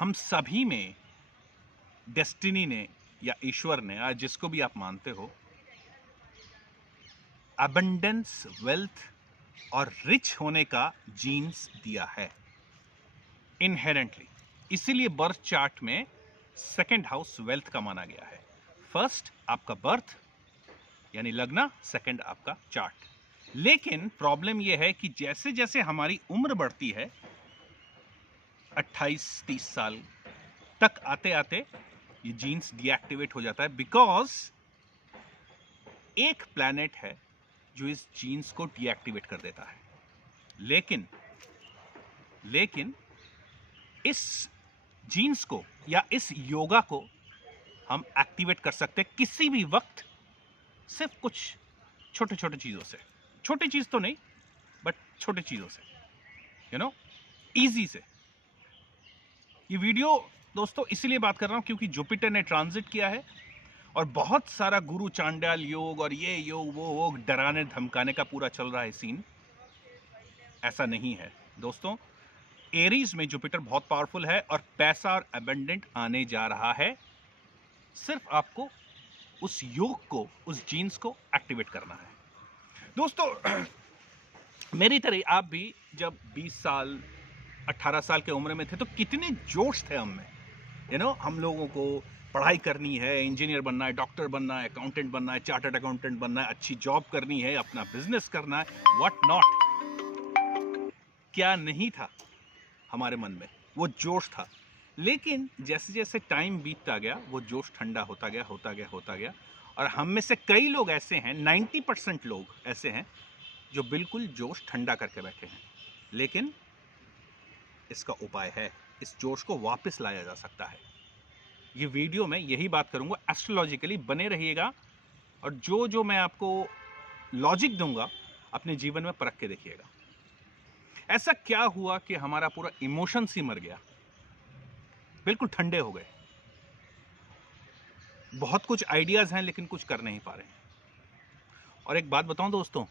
हम सभी में डेस्टिनी ने या ईश्वर ने या जिसको भी आप मानते हो अबंडेंस, वेल्थ और रिच होने का जीन्स दिया है इनहेरेंटली। इसीलिए बर्थ चार्ट में सेकंड हाउस वेल्थ का माना गया है। फर्स्ट आपका बर्थ यानी लग्न, सेकंड आपका चार्ट। लेकिन प्रॉब्लम यह है कि जैसे जैसे हमारी उम्र बढ़ती है 28-30 साल तक आते आते ये जीन्स डीएक्टिवेट हो जाता है, बिकॉज एक प्लैनेट है जो इस जीन्स को डीएक्टिवेट कर देता है। लेकिन इस जीन्स को या इस योगा को हम एक्टिवेट कर सकते हैं किसी भी वक्त, सिर्फ कुछ छोटे छोटे चीजों से। छोटी चीज तो नहीं, बट छोटे चीजों से, इजी से। ये वीडियो दोस्तों इसलिए बात कर रहा हूं क्योंकि जुपिटर ने ट्रांजिट किया है और बहुत सारा गुरु चांडाल योग और ये योग वो योग डराने धमकाने का पूरा चल रहा है सीन। ऐसा नहीं है दोस्तों। एरीज में जुपिटर बहुत पावरफुल है और पैसा और अबंडेंट आने जा रहा है। सिर्फ आपको उस योग को, उस जीन्स को एक्टिवेट करना है दोस्तों। मेरी तरह आप भी जब 20 साल 18 साल के उम्र में थे तो कितने जोश थे हम में। हम लोगों को पढ़ाई करनी है, इंजीनियर बनना है, डॉक्टर बनना है, अकाउंटेंट बनना है, चार्टर्ड अकाउंटेंट बनना है, अच्छी जॉब करनी है, अपना बिजनेस करना है, व्हाट नॉट। क्या नहीं था हमारे मन में, वो जोश था। लेकिन जैसे जैसे टाइम बीतता गया वो जोश ठंडा होता गया। और हम में से कई लोग ऐसे हैं, 90% लोग ऐसे हैं जो बिल्कुल जोश ठंडा करके बैठे हैं। लेकिन इसका उपाय है, इस जोश को वापस लाया जा सकता है। ये वीडियो में यही बात करूंगा, एस्ट्रोलॉजिकली बने रहिएगा और जो जो मैं आपको लॉजिक दूंगा अपने जीवन में परख के देखिएगा। ऐसा क्या हुआ कि हमारा पूरा इमोशंस ही मर गया, बिल्कुल ठंडे हो गए। बहुत कुछ आइडियाज हैं लेकिन कुछ कर नहीं पा रहे हैं। और एक बात बताऊं दोस्तों,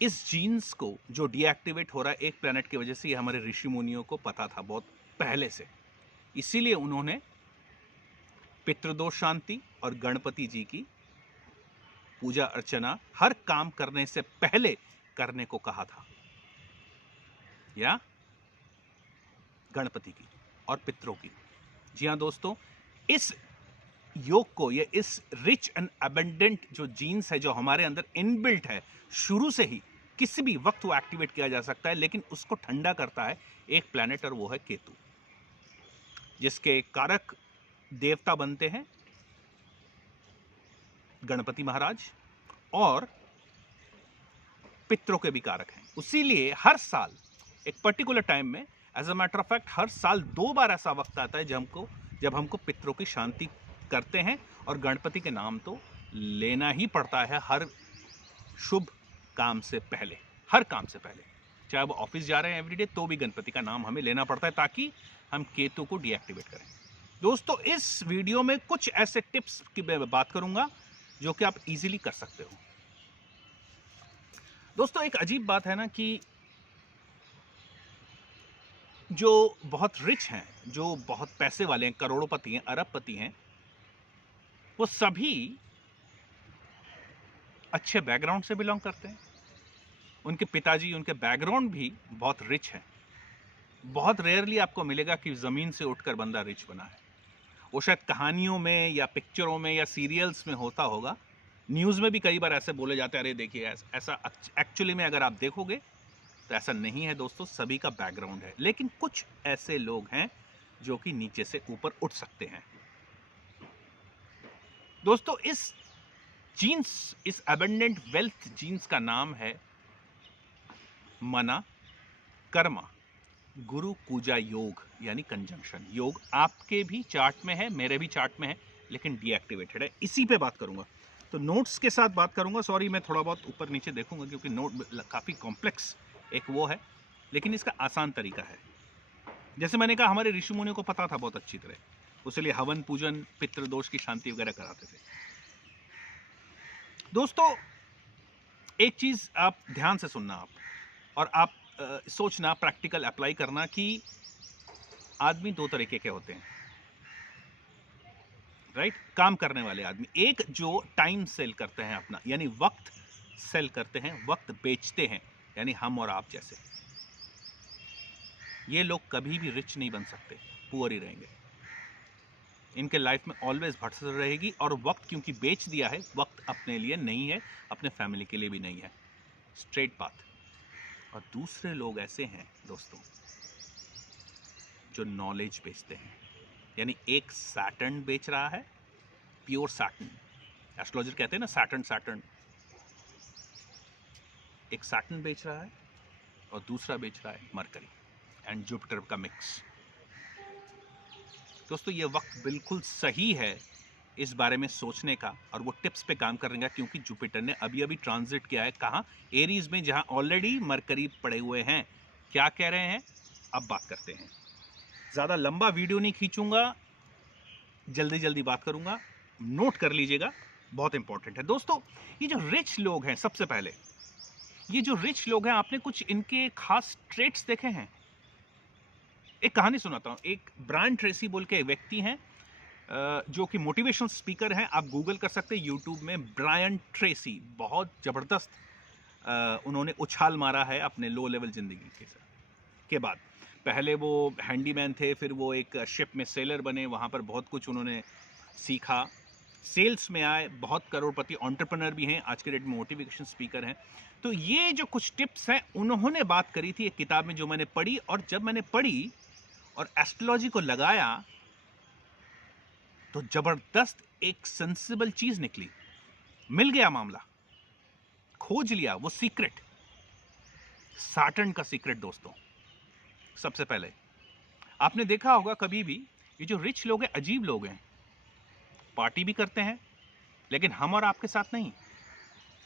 इस जीन्स को जो डीएक्टिवेट हो रहा है एक प्लैनेट की वजह से, ये हमारे ऋषि मुनियों को पता था बहुत पहले से। इसीलिए उन्होंने पितृदोष शांति और गणपति जी की पूजा अर्चना हर काम करने से पहले करने को कहा था, या गणपति की और पितरों की। जी हां दोस्तों, इस योग को, ये इस रिच एंड अबंडेंट जो जीन्स है जो हमारे अंदर इनबिल्ट है शुरू से ही, किसी भी वक्त वो एक्टिवेट किया जा सकता है। लेकिन उसको ठंडा करता है एक प्लैनेट और वो है केतु, जिसके कारक देवता बनते हैं गणपति महाराज और पितरों के भी कारक हैं। इसीलिए हर साल एक पर्टिकुलर टाइम में, as a matter of fact हर साल 2 बार ऐसा वक्त आता है जब हमको पितरों की शांति करते हैं और गणपति के नाम तो लेना ही पड़ता है हर शुभ काम से पहले, हर काम से पहले। चाहे वो ऑफिस जा रहे हैं एवरीडे तो भी गणपति का नाम हमें लेना पड़ता है ताकि हम केतु को डीएक्टिवेट करें। दोस्तों इस वीडियो में कुछ ऐसे टिप्स की बात करूंगा जो कि आप इजीली कर सकते हो। दोस्तों एक अजीब बात है ना कि जो बहुत रिच हैं, जो बहुत पैसे वाले हैं, करोड़पति हैं, अरबपति हैं, वो सभी अच्छे बैकग्राउंड से बिलोंग करते हैं। उनके पिताजी, उनके बैकग्राउंड भी बहुत रिच हैं। बहुत रेयरली आपको मिलेगा कि जमीन से उठकर बंदा रिच बना है। वो शायद कहानियों में या पिक्चरों में या सीरियल्स में होता होगा। न्यूज़ में भी कई बार ऐसे बोले जाते हैं, अरे देखिए ऐसा। एक्चुअली में अगर आप देखोगे तो ऐसा नहीं है दोस्तों, सभी का बैकग्राउंड है। लेकिन कुछ ऐसे लोग हैं जो कि नीचे से ऊपर उठ सकते हैं। दोस्तों इस जीन्स, इस अबंडेंट वेल्थ जीन्स का नाम है मना कर्मा गुरु पूजा योग, यानी कंजंक्शन योग। आपके भी चार्ट में है, मेरे भी चार्ट में है, लेकिन डीएक्टिवेटेड है। इसी पे बात करूंगा, तो नोट्स के साथ बात करूंगा। सॉरी मैं थोड़ा बहुत ऊपर नीचे देखूंगा क्योंकि नोट काफ़ी कॉम्प्लेक्स एक वो है, लेकिन इसका आसान तरीका है। जैसे मैंने कहा हमारे ऋषि मुनियों को पता था बहुत अच्छी तरह, उसके हवन पूजन, पितृदोष की शांति वगैरह कराते थे। दोस्तों एक चीज़ आप ध्यान से सुनना, आप और आप सोचना, प्रैक्टिकल अप्लाई करना कि आदमी दो तरीके के होते हैं, राइट? काम करने वाले आदमी, एक जो टाइम सेल करते हैं अपना, यानी वक्त सेल करते हैं, वक्त बेचते हैं, यानी हम और आप जैसे। ये लोग कभी भी रिच नहीं बन सकते, पुअर ही रहेंगे। इनके लाइफ में ऑलवेज भटसर रहेगी, और वक्त क्योंकि बेच दिया है, वक्त अपने लिए नहीं है, अपने फैमिली के लिए भी नहीं है, स्ट्रेट बात। और दूसरे लोग ऐसे हैं दोस्तों जो नॉलेज बेचते हैं, यानी एक सैटर्न बेच रहा है, प्योर सैटर्न, एस्ट्रोलॉजर कहते हैं ना सैटर्न, एक सैटर्न बेच रहा है और दूसरा बेच रहा है मरकरी एंड जुपिटर का मिक्स। दोस्तों ये वक्त बिल्कुल सही है इस बारे में सोचने का, और वो टिप्स पे काम करेंगे, क्योंकि जुपिटर ने अभी अभी ट्रांजिट किया है कहाँ, एरीज में, जहां ऑलरेडी मरकरी पड़े हुए हैं। क्या कह रहे हैं अब बात करते हैं। ज़्यादा लंबा वीडियो नहीं खींचूंगा, जल्दी जल्दी बात करूंगा, नोट कर लीजिएगा, बहुत इंपॉर्टेंट है। दोस्तों ये जो रिच लोग हैं, सबसे पहले ये जो रिच लोग हैं, आपने कुछ इनके खास ट्रेट्स देखे हैं? एक कहानी सुनाता हूं। एक ब्रायन ट्रेसी बोल के व्यक्ति हैं जो कि मोटिवेशनल स्पीकर हैं, आप गूगल कर सकते हैं यूट्यूब में, ब्रायन ट्रेसी। बहुत ज़बरदस्त उन्होंने उछाल मारा है अपने लो लेवल ज़िंदगी के बाद। पहले वो हैंडीमैन थे, फिर वो एक शिप में सेलर बने, वहाँ पर बहुत कुछ उन्होंने सीखा, सेल्स में आए, बहुत करोड़पति एंटरप्रेन्योर भी हैं, आज के डेट में मोटिवेशन स्पीकर हैं। तो ये जो कुछ टिप्स हैं उन्होंने बात करी थी एक किताब में, जो मैंने पढ़ी, और जब मैंने पढ़ी और एस्ट्रोलॉजी को लगाया तो जबरदस्त एक सेंसिबल चीज निकली, मिल गया मामला, खोज लिया वो सीक्रेट, सैटर्न का सीक्रेट। दोस्तों सबसे पहले आपने देखा होगा कभी भी, ये जो रिच लोग हैं अजीब लोग हैं, पार्टी भी करते हैं, लेकिन हम और आपके साथ नहीं,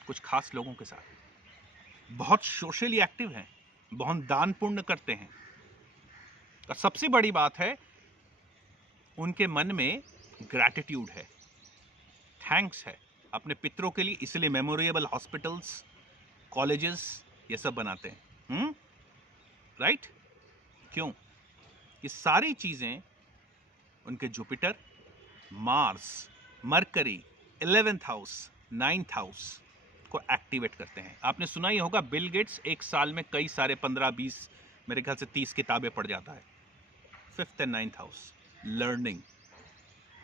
कुछ खास लोगों के साथ। बहुत सोशली एक्टिव हैं, बहुत दान पुण्य करते हैं, और सबसे बड़ी बात है उनके मन में ग्रैटिट्यूड है, थैंक्स है अपने पितरों के लिए, इसलिए मेमोरेबल हॉस्पिटल्स, कॉलेजेस ये सब बनाते हैं। राइट? क्यों? ये सारी चीजें उनके Jupiter, Mars, mercury, 11th house, 9th house को एक्टिवेट करते हैं। आपने सुना ही होगा बिल गेट्स एक साल में कई सारे 15-20, मेरे ख्याल से 30 किताबें पढ़ जाता है। 5th and 9th house, learning,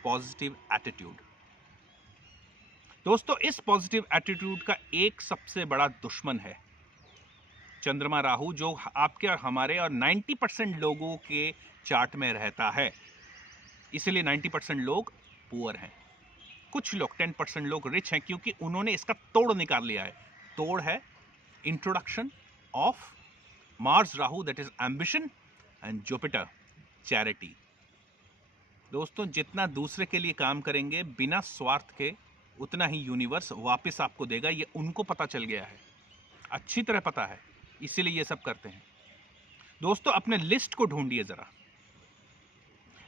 positive attitude. दोस्तों इस पॉजिटिव एटीट्यूड का एक सबसे बड़ा दुश्मन है चंद्रमा राहु, जो आपके और हमारे और 90% लोगों के चार्ट में रहता है। इसलिए 90% लोग पुअर हैं, कुछ लोग 10% लोग रिच हैं, क्योंकि उन्होंने इसका तोड़ निकाल लिया है। तोड़ है introduction of Mars Rahu, that is ambition, and Jupiter charity. दोस्तों जितना दूसरे के लिए काम करेंगे बिना स्वार्थ के, उतना ही यूनिवर्स वापस आपको देगा, ये उनको पता चल गया है, अच्छी तरह पता है, इसीलिए ये सब करते हैं। दोस्तों अपने लिस्ट को ढूंढिए जरा,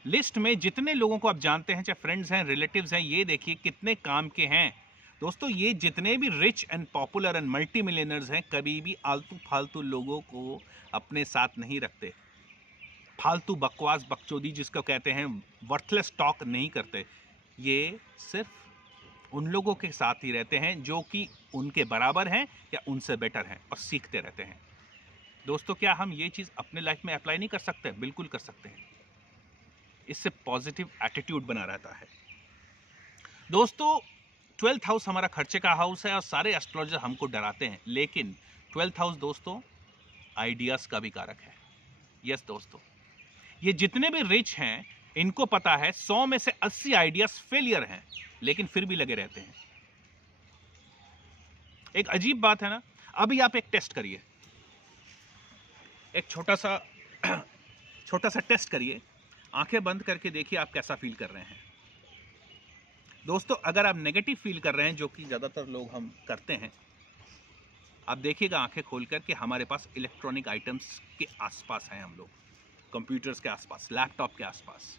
लिस्ट में जितने लोगों को आप जानते हैं, चाहे फ्रेंड्स हैं, रिलेटिव्स हैं, ये देखिए कितने काम के हैं। दोस्तों ये जितने भी rich and popular and multi millionaires हैं, कभी भी आलतू फालतू लोगों को अपने साथ नहीं रखते, फालतू बकवास बकचोदी जिसको कहते हैं, वर्थलेस टॉक नहीं करते। ये सिर्फ उन लोगों के साथ ही रहते हैं जो कि उनके बराबर हैं या उनसे बेटर हैं, और सीखते रहते हैं। दोस्तों क्या हम ये चीज़ अपने लाइफ में अप्लाई नहीं कर सकते? बिल्कुल कर सकते हैं, इससे पॉजिटिव एटीट्यूड बना रहता है। दोस्तों 12th हाउस हमारा खर्चे का हाउस है, और सारे एस्ट्रोलॉजर हमको डराते हैं, लेकिन 12th हाउस दोस्तों आइडियाज़ का भी कारक है। यस दोस्तों, ये जितने भी रिच हैं इनको पता है 100 में से 80 आइडियाज फेलियर हैं, लेकिन फिर भी लगे रहते हैं। एक अजीब बात है ना। अभी आप एक टेस्ट करिए, एक छोटा सा टेस्ट करिए, आंखें बंद करके देखिए आप कैसा फील कर रहे हैं। दोस्तों अगर आप नेगेटिव फील कर रहे हैं, जो कि ज़्यादातर लोग हम करते हैं, आप देखिएगा आंखें खोलकर कि हमारे पास इलेक्ट्रॉनिक आइटम्स के आसपास हैं हम लोग, कंप्यूटर्स के आसपास, लैपटॉप के आसपास,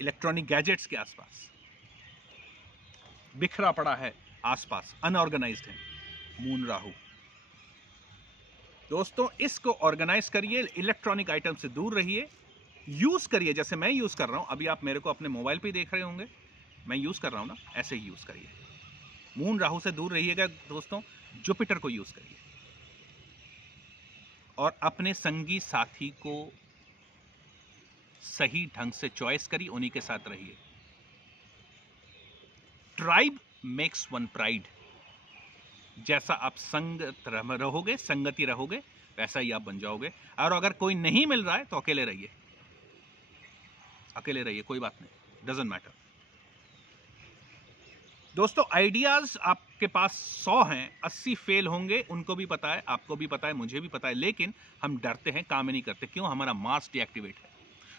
इलेक्ट्रॉनिक गैजेट्स के आसपास बिखरा पड़ा है, आसपास अनऑर्गेनाइज्ड है मून राहु। दोस्तों इसको ऑर्गेनाइज करिए, इलेक्ट्रॉनिक आइटम से दूर रहिए, यूज करिए, जैसे मैं यूज कर रहा हूं, अभी आप मेरे को अपने मोबाइल पे ही देख रहे होंगे, मैं यूज कर रहा हूं ना, ऐसे ही यूज करिए। मून राहु से दूर रहिएगा दोस्तों, जुपिटर को यूज करिए और अपने संगी साथी को सही ढंग से चॉइस करिए, उन्हीं के साथ रहिए। Tribe makes one pride. जैसा आप संगति रहोगे वैसा ही आप बन जाओगे। और अगर कोई नहीं मिल रहा है तो अकेले रहिए, अकेले रहिए, कोई बात नहीं, डजंट मैटर। दोस्तों आइडियाज आपके पास 100 हैं, 80 फेल होंगे, उनको भी पता है, आपको भी पता है, मुझे भी पता है, लेकिन हम डरते हैं, काम ही नहीं करते। क्यों? हमारा मार्स डीएक्टिवेट है।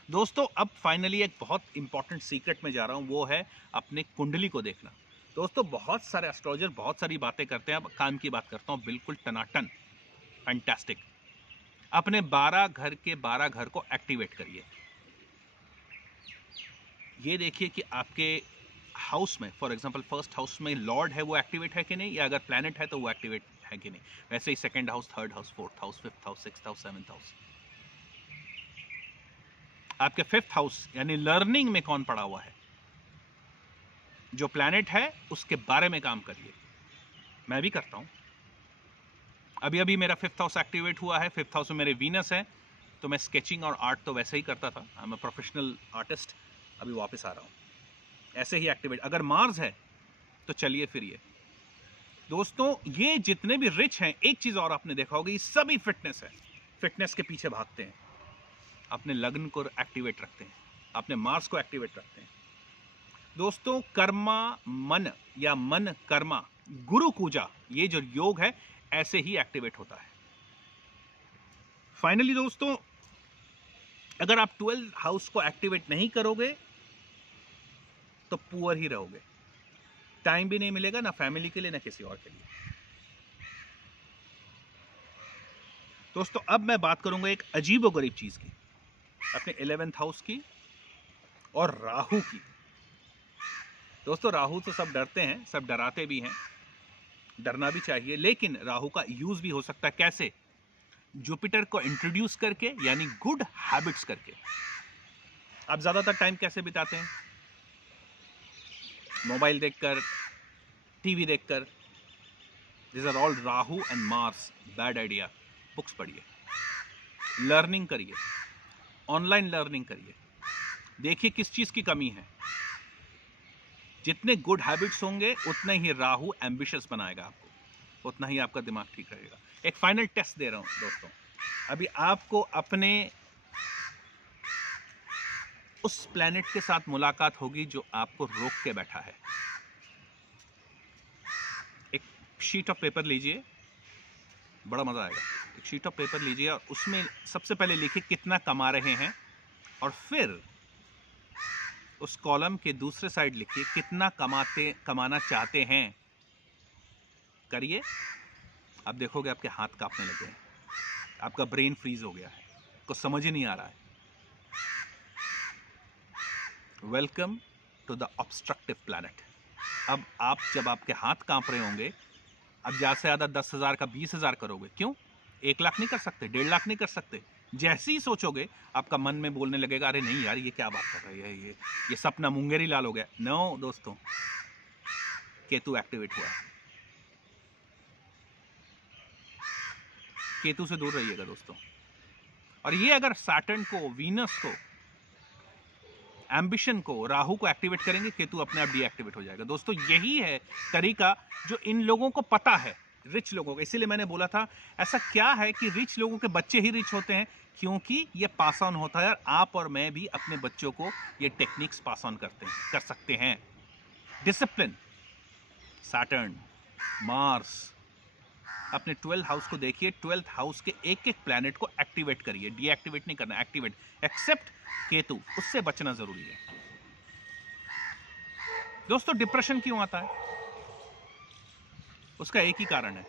दोस्तों अब फाइनली एक बहुत इंपॉर्टेंट सीक्रेट में जा रहा हूं, वो है अपने कुंडली को देखना। दोस्तों बहुत सारे एस्ट्रोलॉजर बहुत सारी बातें करते हैं, अब काम की बात करता हूं, बिल्कुल टनाटन, फैंटास्टिक। अपने 12 घर के 12 घर को एक्टिवेट करिए। ये देखिए कि आपके हाउस में, फॉर एग्जांपल फर्स्ट हाउस में लॉर्ड है, वो एक्टिवेट है कि नहीं, या अगर प्लैनेट है तो वो एक्टिवेट है कि नहीं। वैसे ही second house, third house, fourth house, fifth house, sixth house, seventh house. आपके फिफ्थ हाउस यानी लर्निंग में कौन पड़ा हुआ है, जो प्लैनेट है उसके बारे में काम करिए। मैं भी करता हूं, अभी अभी मेरा फिफ्थ हाउस एक्टिवेट हुआ है। फिफ्थ हाउस में मेरे वीनस है, तो मैं स्केचिंग और आर्ट तो वैसे ही करता था, I am a professional artist, अभी वापस आ रहा हूं, ऐसे ही एक्टिवेट। अगर मार्स है तो चलिए फिरिए। दोस्तों ये जितने भी रिच हैं, एक चीज और आपने देखा होगा, ये सभी फिटनेस है, फिटनेस के पीछे भागते हैं, अपने लग्न को एक्टिवेट रखते हैं, अपने मार्स को एक्टिवेट रखते हैं। दोस्तों कर्मा मन या मन कर्मा गुरु पूजा, ये जो योग है ऐसे ही एक्टिवेट होता है। फाइनली दोस्तों अगर आप 12 हाउस को एक्टिवेट नहीं करोगे तो पुअर ही रहोगे, टाइम भी नहीं मिलेगा ना फैमिली के लिए ना किसी और के लिए। दोस्तों अब मैं बात करूंगा एक अजीबोगरीब चीज की, अपने 11th हाउस की और राहु की। दोस्तों राहु तो सब डरते हैं, सब डराते भी हैं, डरना भी चाहिए, लेकिन राहु का यूज भी हो सकता है। कैसे? जुपिटर को इंट्रोड्यूस करके, यानी गुड हैबिट्स करके। आप ज्यादातर टाइम कैसे बिताते हैं? मोबाइल देखकर, टीवी देखकर। This are all Rahu and Mars bad idea. Books पढ़िए, लर्निंग करिए, ऑनलाइन लर्निंग करिए, देखिए किस चीज की कमी है। जितने गुड हैबिट्स होंगे उतना ही राहु एम्बिशियस बनाएगा आपको, उतना ही आपका दिमाग ठीक रहेगा। एक फाइनल टेस्ट दे रहा हूं दोस्तों, अभी आपको अपने उस प्लैनेट के साथ मुलाकात होगी जो आपको रोक के बैठा है। एक शीट ऑफ पेपर लीजिए, बड़ा मजा आएगा। एक शीट ऑफ पेपर लीजिए और उसमें सबसे पहले लिखिए कितना कमा रहे हैं, और फिर उस कॉलम के दूसरे साइड लिखिए कितना कमाना चाहते हैं। करिए, आप देखोगे आपके हाथ कांपने लगे हैं, आपका ब्रेन फ्रीज हो गया है, कुछ समझ ही नहीं आ रहा है। Welcome to the obstructive planet. अब आप जब आपके हाथ कांप रहे होंगे, अब ज्यादा से ज्यादा 10,000 का 20,000 करोगे। क्यों? 1 लाख नहीं कर सकते, 1.5 लाख नहीं कर सकते। जैसे ही सोचोगे आपका मन में बोलने लगेगा, अरे नहीं यार ये क्या बात कर रही है, ये सपना मुंगेरी लाल हो गया। नो दोस्तों, केतु एक्टिवेट हुआ है, केतु से दूर रहिएगा दोस्तों। और ये अगर सैटर्न को, वीनस को, एम्बिशन को, राहु को एक्टिवेट करेंगे, केतु अपने आप डीएक्टिवेट हो जाएगा। दोस्तों यही है तरीका जो इन लोगों को पता है, रिच लोगों को। इसीलिए मैंने बोला था ऐसा क्या है कि रिच लोगों के बच्चे ही रिच होते हैं, क्योंकि ये पास ऑन होता है। और आप और मैं भी अपने बच्चों को ये टेक्निक्स पास ऑन कर सकते हैं। डिसिप्लिन, सैटर्न, मार्स, अपने 12th हाउस को देखिए, 12th हाउस के एक एक प्लैनेट को एक्टिवेट करिए, डीएक्टिवेट नहीं करना, एक्टिवेट। एक्सेप्ट केतु, उससे बचना जरूरी है। दोस्तों डिप्रेशन क्यों आता है? उसका एक ही कारण है,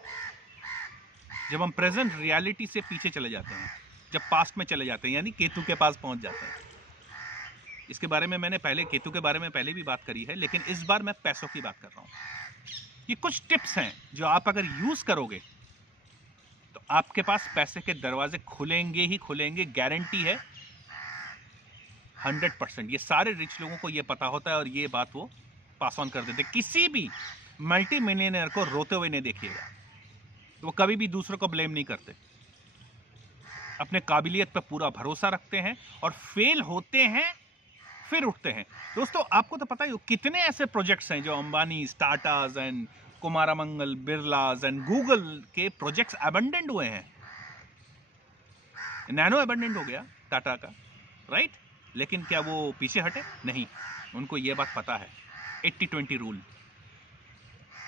जब हम प्रेजेंट रियलिटी से पीछे चले जाते हैं, जब पास्ट में चले जाते हैं, यानी केतु के पास पहुंच जाते हैं। इसके बारे में मैंने पहले, केतु के बारे में पहले भी बात करी है, लेकिन इस बार मैं पैसों की बात कर रहा हूं। ये कुछ टिप्स हैं जो आप अगर यूज करोगे तो आपके पास पैसे के दरवाजे खुलेंगे ही खुलेंगे, गारंटी है। 100%। ये सारे रिच लोगों को ये पता होता है और ये बात वो पास ऑन कर देते। किसी भी मल्टी मिलियनर को रोते हुए नहीं देखिएगा, वो कभी भी दूसरों को ब्लेम नहीं करते, अपने काबिलियत पर पूरा भरोसा रखते हैं और फेल होते हैं फिर उठते हैं। दोस्तों आपको तो पता ही हो कितने ऐसे प्रोजेक्ट्स हैं जो Ambani, Tatas and Kumaramangalam, Birlas and Google के प्रोजेक्ट्स अबंडेंट हुए हैं। नैनो अबंडेंट हो गया टाटा का, राइट? लेकिन क्या वो पीछे हटे? नहीं, उनको ये बात पता है 80-20 रूल।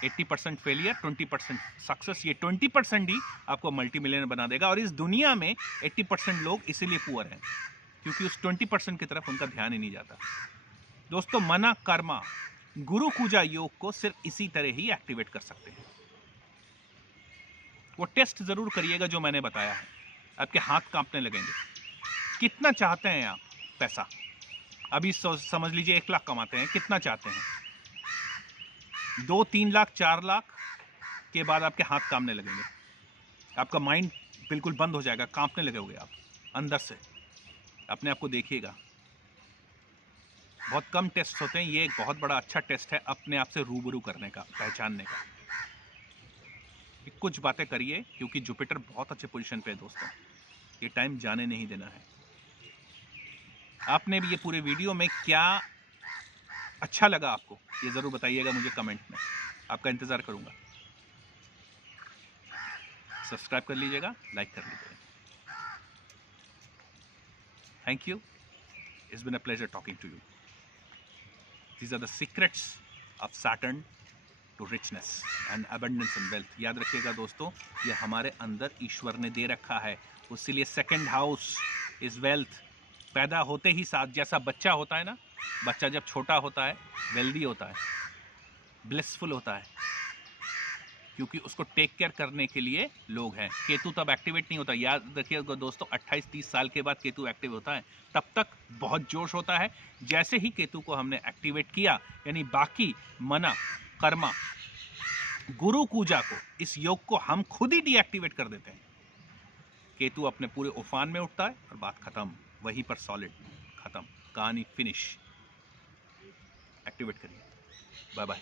80% failure, 20% success. ये 20% ही आपको मल्टी मिलियनर बना देगा। और इस दुनिया में 80% लोग इसीलिए पुअर हैं क्योंकि उस 20% की तरफ उनका ध्यान ही नहीं जाता। दोस्तों मना, कर्मा, गुरु पूजा योग को सिर्फ इसी तरह ही एक्टिवेट कर सकते हैं। वो टेस्ट जरूर करिएगा जो मैंने बताया है। आपके हाथ कांपने लगेंगे। कितना चाहते हैं आप पैसा? अभी समझ लीजिए 1 लाख कमाते हैं, कितना चाहते हैं? 2-3 लाख, 4 लाख के बाद आपके हाथ कांपने लगेंगे, आपका माइंड बिल्कुल बंद हो जाएगा, कांपने लगोगे आप अंदर से। अपने आप को देखिएगा। बहुत कम टेस्ट होते हैं, ये एक बहुत बड़ा अच्छा टेस्ट है अपने आप से रूबरू करने का, पहचानने का। कुछ बातें करिए क्योंकि जुपिटर बहुत अच्छे पोजीशन पे है दोस्तों। ये टाइम जाने नहीं देना है। आपने भी ये पूरे वीडियो में क्या अच्छा लगा आपको, ये जरूर बताइएगा मुझे कमेंट में, आपका इंतजार करूंगा। सब्सक्राइब कर लीजिएगा, लाइक कर लीजिएगा। Thank you, it's been a pleasure talking to you. These are the secrets of Saturn to richness and abundance and wealth. याद रखिएगा दोस्तों, ये हमारे अंदर ईश्वर ने दे रखा है, इसीलिए सेकंड हाउस इज वेल्थ। पैदा होते ही साथ, जैसा बच्चा होता है ना, बच्चा जब छोटा होता है वेल्दी होता है, ब्लिसफुल होता है, क्योंकि उसको टेक केयर करने के लिए लोग हैं। केतु तब एक्टिवेट नहीं होता, याद रखिएगा दोस्तों, 28-30 साल के बाद केतु एक्टिव होता है। तब तक बहुत जोश होता है। जैसे ही केतु को हमने एक्टिवेट किया, यानी बाकी मना, कर्मा, गुरु पूजा को, इस योग को हम खुद ही डीएक्टिवेट कर देते हैं। केतु अपने पूरे उफान में उठता है और बात खत्म, वहीं पर सॉलिड खत्म, कहानी फिनिश। एक्टिवेट करिए। Bye bye.